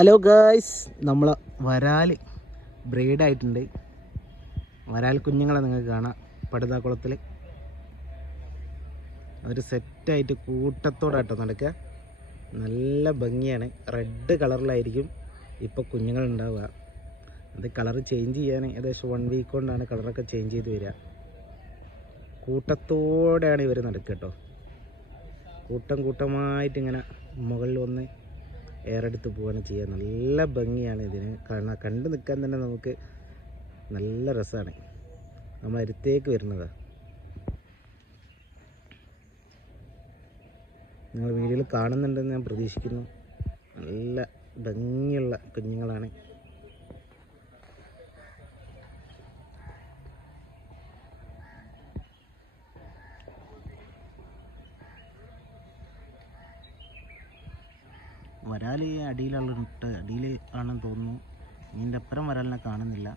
Hello guys, നമ്മൾ വരാൽ ബ്രീഡായിട്ടുണ്ട്. വരാൽ കുഞ്ഞുങ്ങളെ നിങ്ങൾക്ക് കാണാം. പടുതാക്കുളത്തിൽ ഒരു സെറ്റായിട്ട് കൂട്ടത്തോടാട്ടോ നടക്കുക. നല്ല ഭംഗിയാണ്. റെഡ് കളറിലായിരിക്കും ഇപ്പോൾ കുഞ്ഞുങ്ങളുണ്ടാവുക. അത് കളർ ചേഞ്ച് ചെയ്യാൻ ഏകദേശം 1 വീക്ക് കൊണ്ടാണ് കളറൊക്കെ ചേഞ്ച് ചെയ്ത് വരിക. കൂട്ടത്തോടെയാണ് ഇവർ നടക്കുക കേട്ടോ. കൂട്ടമായിട്ട് ഇങ്ങനെ മുകളിൽ വന്ന് എയറെടുത്ത് പോവാണ് ചെയ്യുക. നല്ല ഭംഗിയാണ് ഇതിന് കാണാൻ. കണ്ടു നിൽക്കാൻ തന്നെ നമുക്ക് നല്ല രസമാണ്. നമ്മൾ അടുത്തേക്ക് വരുന്നതാണ്. നിങ്ങൾ വീഡിയോയിൽ കാണുന്നുണ്ടെന്ന് ഞാൻ പ്രതീക്ഷിക്കുന്നു. നല്ല ഭംഗിയുള്ള കുഞ്ഞുങ്ങളാണ്. വരാൽ അടിയിലുള്ള അടിയിൽ ആണെന്ന് തോന്നുന്നു. ഇതിൻ്റെ അപ്പുറം വരാലിനെ കാണുന്നില്ല.